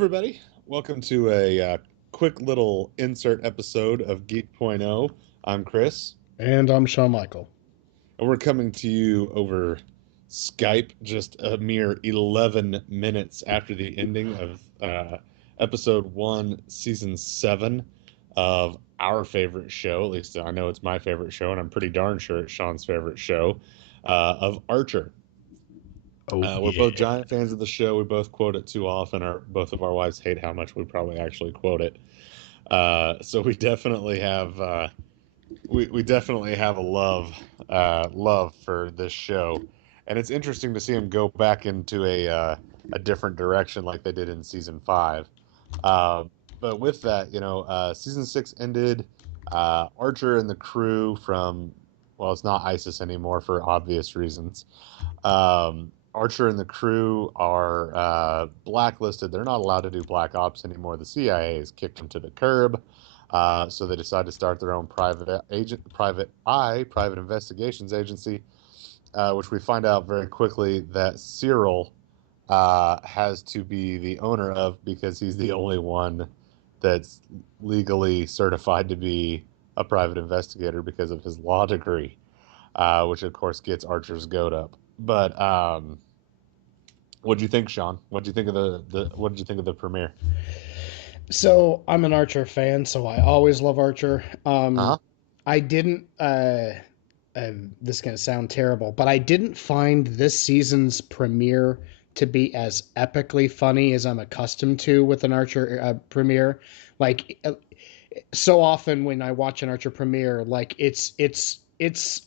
everybody. Welcome to a quick little insert episode of Geek.0. I'm Chris, And I'm Shawn Michael. and we're coming to you over Skype just a mere 11 minutes after the ending of episode 1, season 7 of our favorite show. At least I know it's my favorite show, and I'm pretty darn sure it's Sean's favorite show, of Archer. Oh, We're both yeah. giant fans of the show. We both quote it too often. Both of our wives hate how much we probably actually quote it. So we definitely have we definitely have a love for this show, and it's interesting to see him go back into a different direction like they did in season 5. But with that, season 6 ended. Archer and the crew from, well, it's not ISIS anymore for obvious reasons. Archer and the crew are blacklisted. They're not allowed to do black ops anymore. The CIA has kicked them to the curb. So they decide to start their own private investigations agency, which we find out very quickly that Cyril has to be the owner of because he's the only one that's legally certified to be a private investigator because of his law degree, which of course gets Archer's goat up. But what do you think, Sean? What do you think of the what did you think of the premiere? So I'm an Archer fan, so I always love Archer. Uh-huh. I didn't. This is gonna sound terrible, but I didn't find this season's premiere to be as epically funny as I'm accustomed to with an Archer premiere. Like so often when I watch an Archer premiere, like it's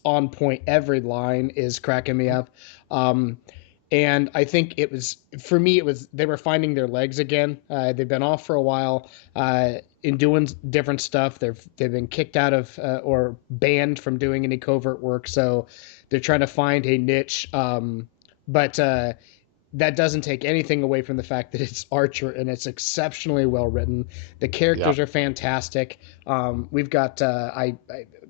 on point. Every line is cracking me up. Um, and I think it was for me. It was they were finding their legs again. They've been off for a while in doing different stuff. They've been kicked out of or banned from doing any covert work, so they're trying to find a niche. But that doesn't take anything away from the fact that it's Archer and it's exceptionally well written. The Yeah. characters are fantastic. We've got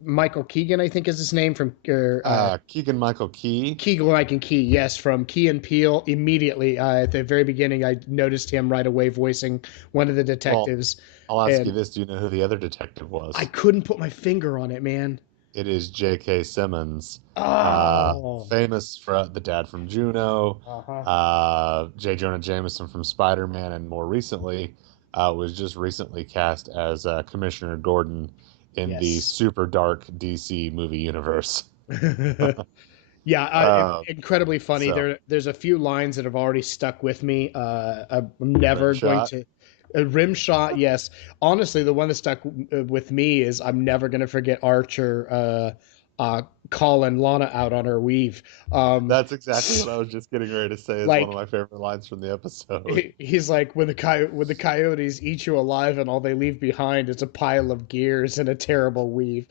Michael Keegan, I think is his name from Keegan Michael Key. Keegan Mike and Key. Yes, from Key and Peele. Immediately at the very beginning, I noticed him right away voicing one of the Well, detectives, I'll ask you and this: do you know who the other detective I was? couldn't put my finger on it, man. It is J.K. Simmons, Oh, famous for the dad from Juno, uh-huh. J. Jonah Jameson from Spider-Man, and more recently, was just recently cast as Commissioner Gordon in the Yes. super dark DC movie universe. Yeah, Uh, incredibly funny. so, There's a few lines that have already stuck with me. I'm never going Rimshot. to a rim shot. Yes, honestly, the one that stuck with me is I'm never going to forget Archer calling Lana out on her weave. Um, That's exactly what I was just getting ready to say is one of like my favorite lines from the episode. he's like when the coyotes eat you alive and all they leave behind is a pile of gears and a terrible weave,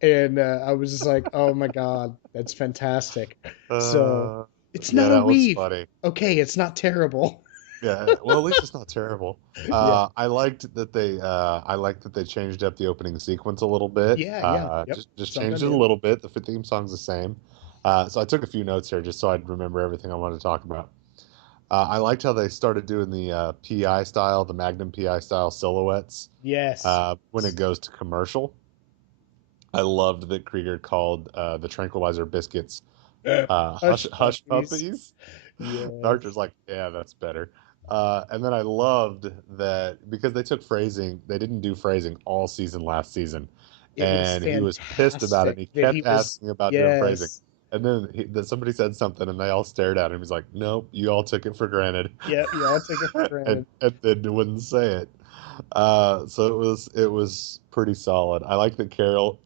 and I was just like, oh my god, that's fantastic. So Uh, it's yeah, not a that was weave. funny. Okay, it's not terrible. Yeah, well, at least it's not terrible. Yeah, I liked that they changed up the opening sequence a little bit. yeah, yep. Just Something changed it a new. little bit. The theme song's the same. So I took a few notes here just so I'd remember everything I wanted to talk about. I liked how they started doing the PI style, the Magnum PI style silhouettes Yes. when it goes to commercial. I loved that Krieger called the tranquilizer biscuits hush Hush hush puppies. puppies. Yes. Doctor's like, yeah, that's better. And then I loved that because they took phrasing, they didn't do phrasing all season last season, It was and he was pissed about it. And fantastic he that he kept was. asking about doing phrasing, Yes. and then somebody said something, and they all stared at him. He's like, "Nope, you all took it for granted," Yeah, y'all take it for granted. and then wouldn't say it. So it was pretty solid. I like that Carol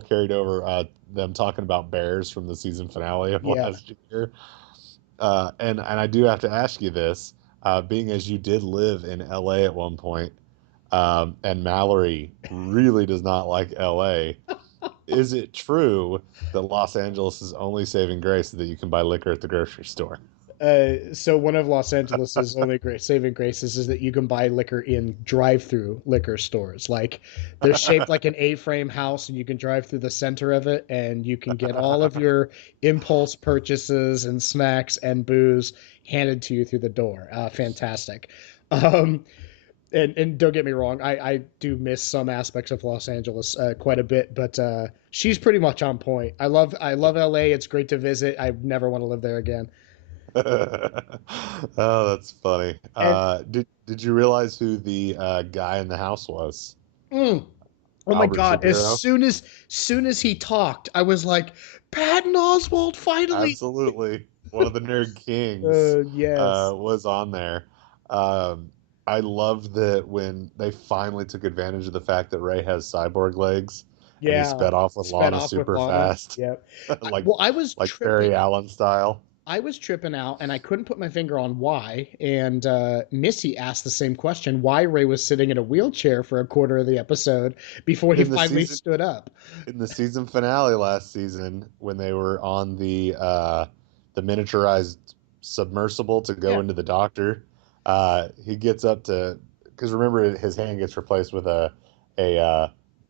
carried over them talking about bears from the season finale of Yeah. last year. And I do have to ask you this, being as you did live in LA at one point, and Mallory really does not like LA. Is it true that Los Angeles is only saving grace that you can buy liquor at the grocery store? So one of Los Angeles's only great saving graces is that you can buy liquor in drive-through liquor stores. Like they're shaped like an A-frame house, and you can drive through the center of it, and you can get all of your impulse purchases and snacks and booze handed to you through the door. Fantastic. Um, and don't get me wrong, I do miss some aspects of Los Angeles quite a bit, but she's pretty much on point. I love LA. It's great to visit. I never want to live there again. Oh, that's funny. And Did you realize who the guy in the house was? mm, oh my Albert God, as Shapiro? soon as he talked, I was like, Patton Oswalt finally. Absolutely. One of the Nerd Kings Yes. was on there. Um, I loved that when they finally took advantage of the fact that Ray has cyborg legs and he Yeah. sped off with Sped Lana off with super Lana. fast, Yep. like Well, I was Barry tripping. Allen style. I was tripping out and I couldn't put my finger on why. And Missy asked the same question, why Ray was sitting in a wheelchair for a quarter of the episode before he In the finally season stood up. in the season finale last season when they were on the miniaturized submersible to go Yeah. into the doctor, he gets up to because remember his hand gets replaced with a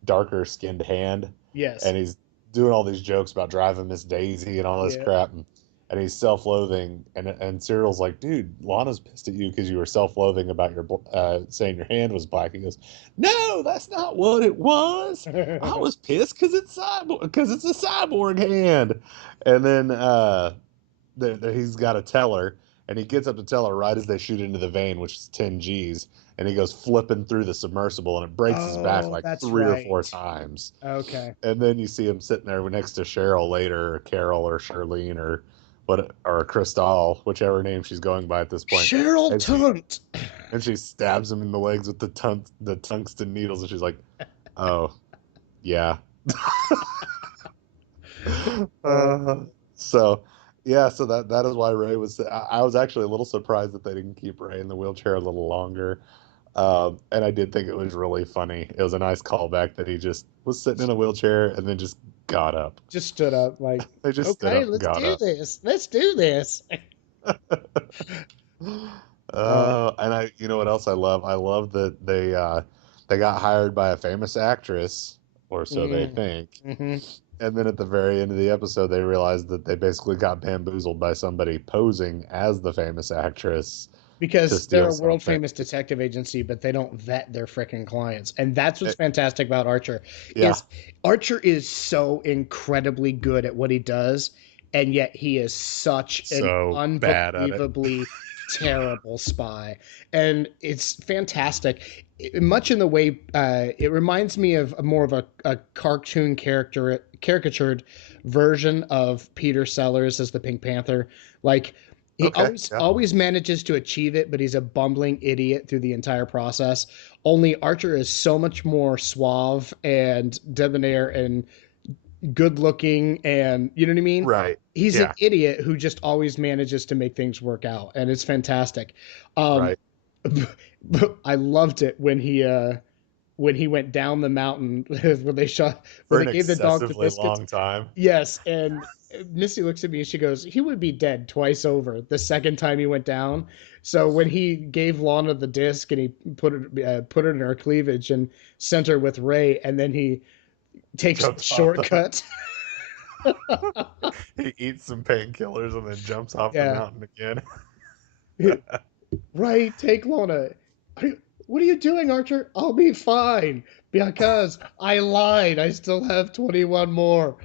darker skinned hand, Yes. and he's doing all these jokes about driving Miss Daisy and all this Yeah. crap, and he's self-loathing, and Cyril's like, dude, Lana's pissed at you because you were self-loathing about your saying your hand was black. He goes, no, that's not what it was. I was pissed because it's a cyborg hand. And then he's got to tell her, and he gets up to tell her right as they shoot into the vein, which is 10 G's, and he goes flipping through the submersible, and it breaks his back Oh, like that's 3 or 4 times. okay. And then you see him sitting there next to Cheryl later, or Carol, or Charlene, or Cristal, whichever name she's going by at this point, Cheryl and she Tunt. stabs him in the legs with the tungsten needles, and she's like, "Oh, yeah." Uh, Uh, so yeah, so that is why Ray was. I was actually a little surprised that they didn't keep Ray in the wheelchair a little longer, and I did think it was really funny. It was a nice callback that he just was sitting in a wheelchair and then just got up. just stood up like, They just stood okay, up and let's got do up. this. Let's do this. Uh, And you know what else I love? I love that they got hired by a famous actress, or so they mm, think. hmm And then at the very end of the episode, they realized that they basically got bamboozled by somebody posing as the famous actress to because they're steal a world something. famous detective agency, but they don't vet their freaking clients, and that's what's Eh, fantastic about Archer. yeah, Is Archer is so incredibly good at what he does, and yet he is such an so bad at it. unbelievably terrible spy, and it's fantastic. Much in the way it reminds me of more of a cartoon character, caricatured version of Peter Sellers as the Pink Panther, like he Okay, yeah, always manages to achieve it, but he's a bumbling idiot through the entire process. Only Archer is so much more suave and debonair and good looking, and you know what I mean? right, He's an yeah, idiot who just always manages to make things work out, and it's fantastic. Um right. I loved it when he went down the mountain when they shot when For they an gave the dog the excessively biscuits. long time. Yes, and Missy looks at me and she goes, "He would be dead twice over the second time he went down." So when he gave Lana the disc and he put it in her cleavage and sent her with Ray, and then he takes the Jumps off the shortcut. he eats some painkillers and then jumps off the Yeah, mountain again. right. Take Lana. What are you doing, Archer? I'll be fine because I lied. I still have 21 more.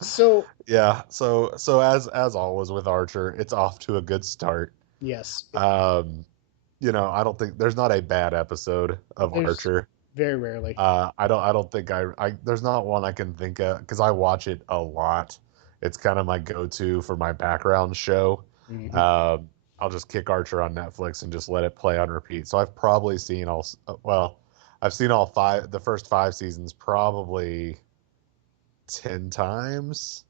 So Yeah, so as always with Archer, it's off to a good start. yes, Um, I don't think there's not a bad episode of there's Archer. very rarely. I don't think I there's not one I can think of because I watch it a lot. It's kind of my go-to for my background show. Mhm. Um, I'll just kick Archer on Netflix and just let it play on repeat. So I've probably seen well, I've seen the first 5 seasons probably 10 times.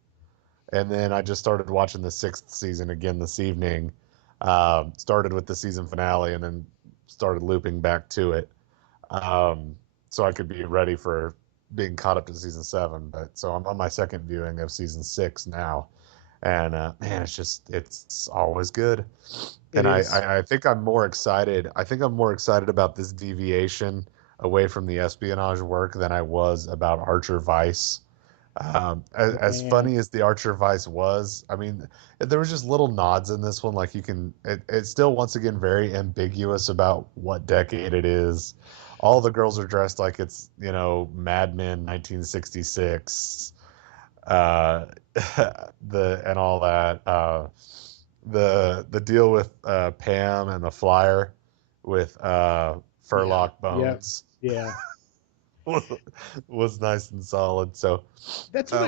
And then I just started watching the 6th season again this evening. Started with the season finale and then started looping back to it, um, so I could be ready for being caught up to season 7. But so I'm on my second viewing of season 6 now, and man, it's always good. It And is. I think I'm more excited. I think I'm more excited about this deviation away from the espionage work than I was about Archer Vice. As Man. funny as the Archer Vice was, I mean, there was just little nods in this one. Like you can, it's still once again very ambiguous about what decade it is. All the girls are dressed like it's, Mad Men 1966, uh, the and all that. The deal with Pam and the flyer with Yeah. Furlock Yep. Bones Yeah. was, was nice and solid. So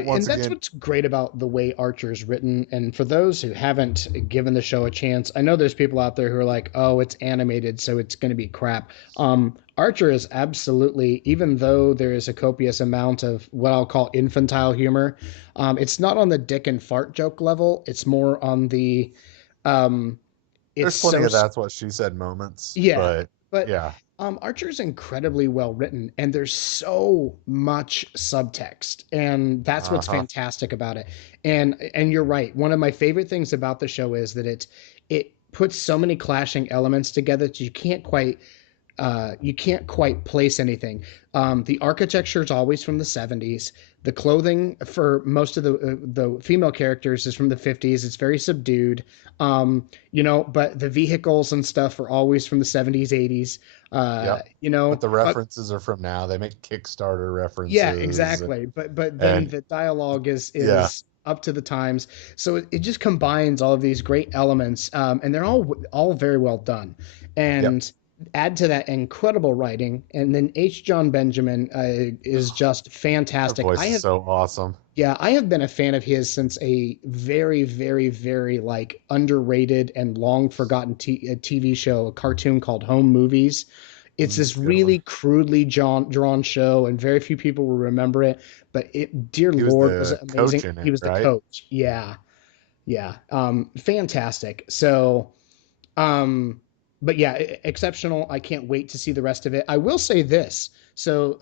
once That's again, what's great about the way Archer's written. And for those who haven't given the show a chance, I know there's people out there who are like, "Oh, it's animated, so it's going to be crap." Archer is absolutely, even though there is a copious amount of what I'll call infantile humor, it's not on the dick and fart joke level. It's more on the, um, it's there's plenty so of that's what she said moments, yeah, but but yeah, Archer's incredibly well written, and there's so much subtext, and that's what's uh-huh. fantastic about it. And you're right. One of my favorite things about the show is that it puts so many clashing elements together that you can't quite place anything. The architecture is always from the 70s. The clothing for most of the female characters is from the 50s. It's very subdued, but the vehicles and stuff are always from the 70s, 80s. Yep. But the references are from now. They make Kickstarter Yeah, references exactly. But then and the dialogue yeah, is up to the times, so it just combines all of these great elements, and they're all very well done. yep. And add to that incredible writing, and then H. John Benjamin is just Her fantastic. voice is so awesome. I have been a fan of his since a very, very, very like underrated and long forgotten TV show, a cartoon called Home Movies. It's It's this a good one. really crudely drawn show, and very few people will remember it. But dear He was Lord, was the it amazing? coach in He it, was the right? coach. Yeah, yeah, fantastic. So, um, but yeah, exceptional. I can't wait to see the rest of it. I will say this. So,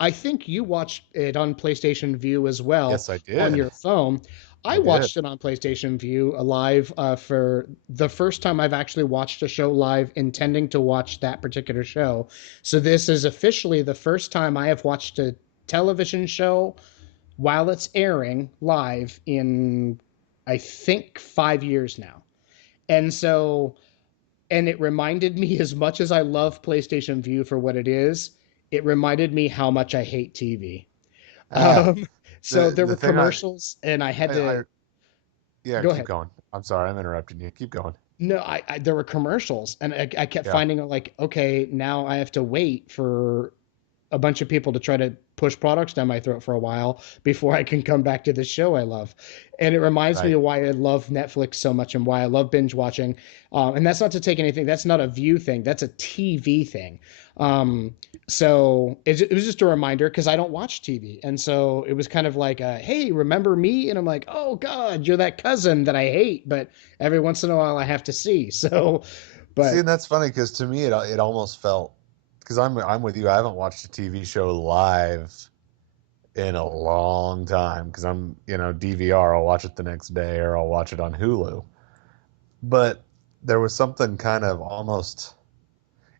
I think you watched it on PlayStation View as well Yes, I on did. your phone. I I did. watched it on PlayStation View live for the first time I've actually watched a show live, intending to watch that particular show. So this is officially the first time I have watched a television show while it's airing live in, I think, 5 years now. And so, and it reminded me, as much as I love PlayStation View for what it is, it reminded me how much I hate TV. Ah, Um, so the there the were thing I commercials, and I had I to yeah, go keep ahead. going. I'm sorry, I'm interrupting you. Keep going. No, there were commercials, and I kept Yeah, finding out like, okay, now I have to wait for a bunch of people to try to push products down my throat for a while before I can come back to the show I love. And it reminds me right. of why I love Netflix so much and why I love binge watching. And that's not to take anything, that's not a view thing, that's a TV thing. So it was just a reminder because I don't watch TV. And so it was kind of like, hey, remember me? And I'm like, oh, God, you're that cousin that I hate, but every once in a while I have to see. So, See, but and that's funny because to me it almost felt because I'm with you. I haven't watched a TV show live in a long time because I'm, DVR. I'll watch it the next day or I'll watch it on Hulu. But there was something kind of almost,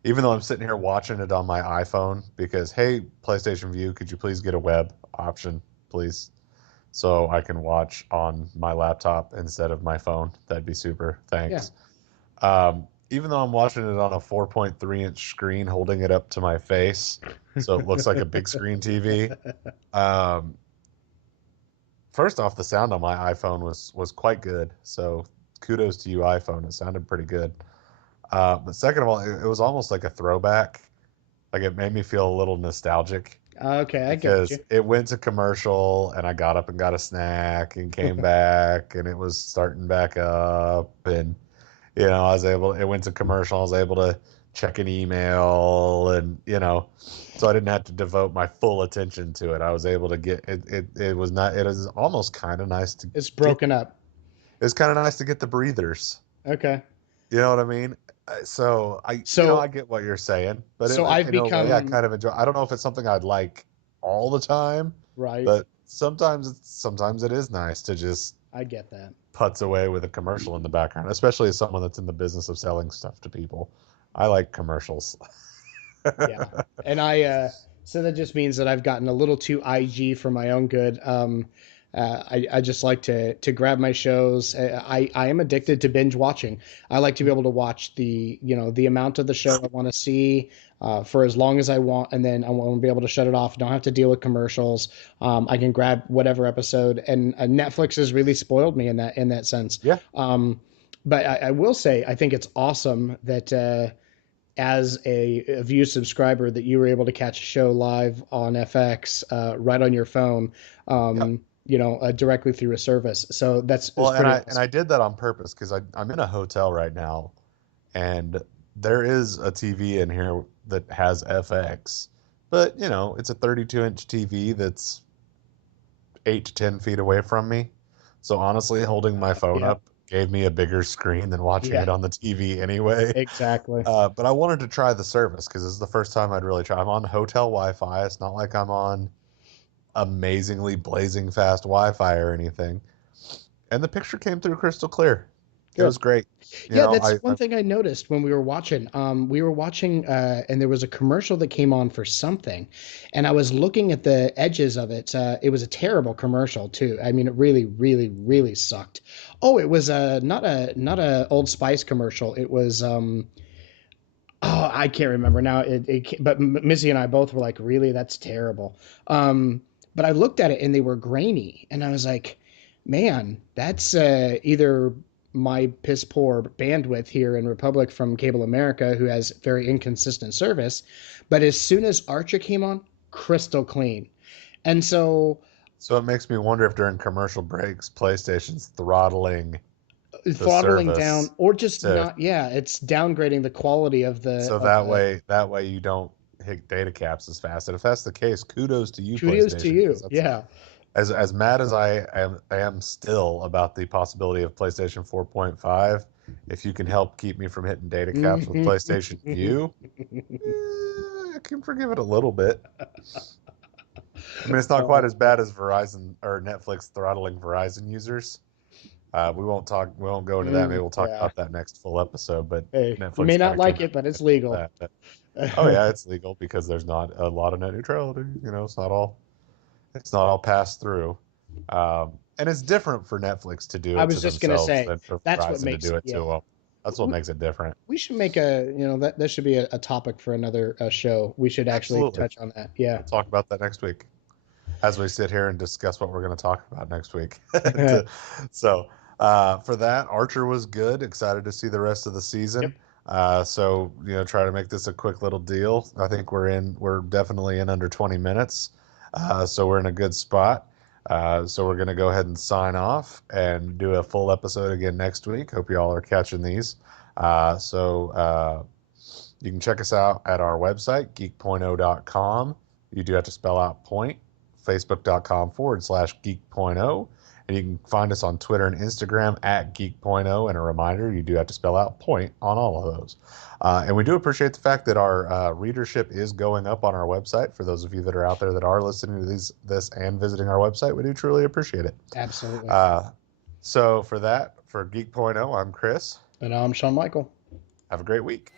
even though I'm sitting here watching it on my iPhone because, hey, PlayStation View, could you please get a web option, please? So I can watch on my laptop instead of my phone. That'd be super. yeah. Thanks. Even though I'm watching it on a 4.3-inch screen, holding it up to my face, so it looks like a big screen TV. Um, First off, the sound on my iPhone was quite good. So kudos to you, iPhone. It sounded pretty good. But second of all, it was almost like a throwback. Like it made me feel a little nostalgic Okay, I get because you. it went to commercial and I got up and got a snack and came back and it was starting back up and I was able, it went to commercial. I was able to check an email and, so I didn't have to devote my full attention to it. I was able to get it. It was not, it is almost kind of nice to It's get, broken up. it's kind of nice to get the breathers. Okay. You know what I mean? So I So get what you're saying, but so I've in a way, I become kind of enjoy. I don't know if it's something I'd like all the time, right. but sometimes it is nice to just I get that. putz away with a commercial in the background, especially as someone that's in the business of selling stuff to people. I like commercials. Yeah. And I So that just means that I've gotten a little too IG for my own good. I just like to grab my shows. I am addicted to binge watching. I like to be able to watch the amount of the show I want to see for as long as I want, and then I want to be able to shut it off. Don't have to deal with commercials. I can grab whatever episode, and Netflix has really spoiled me in that sense. Yeah. But I will say I think it's awesome that. As a View subscriber that you were able to catch a show live on FX right on your phone, Yep. directly through a service. So that's it's Well, and pretty I awesome. did that on purpose because I'm in a hotel right now, and there is a TV in here that has FX, but it's a 32-inch TV that's 8 to 10 feet away from me. So honestly, holding my phone Yeah, up gave me a bigger screen than watching yeah, it on the TV anyway. exactly. But I wanted to try the service because this is the first time I'd really try. I'm on hotel Wi-Fi. It's not like I'm on amazingly blazing fast Wi-Fi or anything. And the picture came through crystal clear. It was Good. great. Yeah, that's I one thing I noticed when we were watching. We were watching, and there was a commercial that came on for something, and I was looking at the edges of it. It was a terrible commercial too. I mean, it really, really, really sucked. Oh, it was not a Old Spice commercial. It was oh, I can't remember now. But Missy and I both were like, really, that's terrible. But I looked at it and they were grainy, and I was like, man, that's either my piss poor bandwidth here in Republic from Cable America, who has very inconsistent service. But as soon as Archer came on, crystal clean. And so So it makes me wonder if during commercial breaks, PlayStation's throttling the throttling down service or just to not, yeah, it's downgrading the quality of the so of the that way you don't hit data caps as fast. And if that's the case, kudos to you, kudos to PlayStation, because you. that's Yeah. as mad as I am still about the possibility of PlayStation 4.5. If you can help keep me from hitting data caps with PlayStation View, I can forgive it a little bit. I mean, it's not quite as Oh, bad as Verizon or Netflix throttling Verizon users. We won't talk. We won't go into that. Maybe we'll talk yeah. about that next full episode. But Hey, you may Netflix kind not of came like out it, but with it's legal. that. Oh yeah, it's legal because there's not a lot of net neutrality. It's not all passed through. And it's different for Netflix to do I it was to just gonna themselves say than for that's what Verizon to makes do it to yeah. them. That's what We, makes it different. we should make that should be a topic for another show. We should actually Absolutely. touch on that. Yeah. We'll talk about that next week as we sit here and discuss what we're going to talk about next week. So for that, Archer was good. Excited to see the rest of the season. Yep. So try to make this a quick little deal. I think we're definitely in under 20 minutes. So we're in a good spot. So we're going to go ahead and sign off and do a full episode again next week. Hope you all are catching these. You can check us out at our website, geek.0.com. You do have to spell out point, facebook.com/geek.0. And you can find us on Twitter and Instagram at geek.0. And a reminder, you do have to spell out point on all of those. And we do appreciate the fact that our readership is going up on our website. For those of you that are out there that are listening to this and visiting our website, we do truly appreciate it. Absolutely. So for Geek.0, I'm Chris. And I'm Shawn Michael. Have a great week.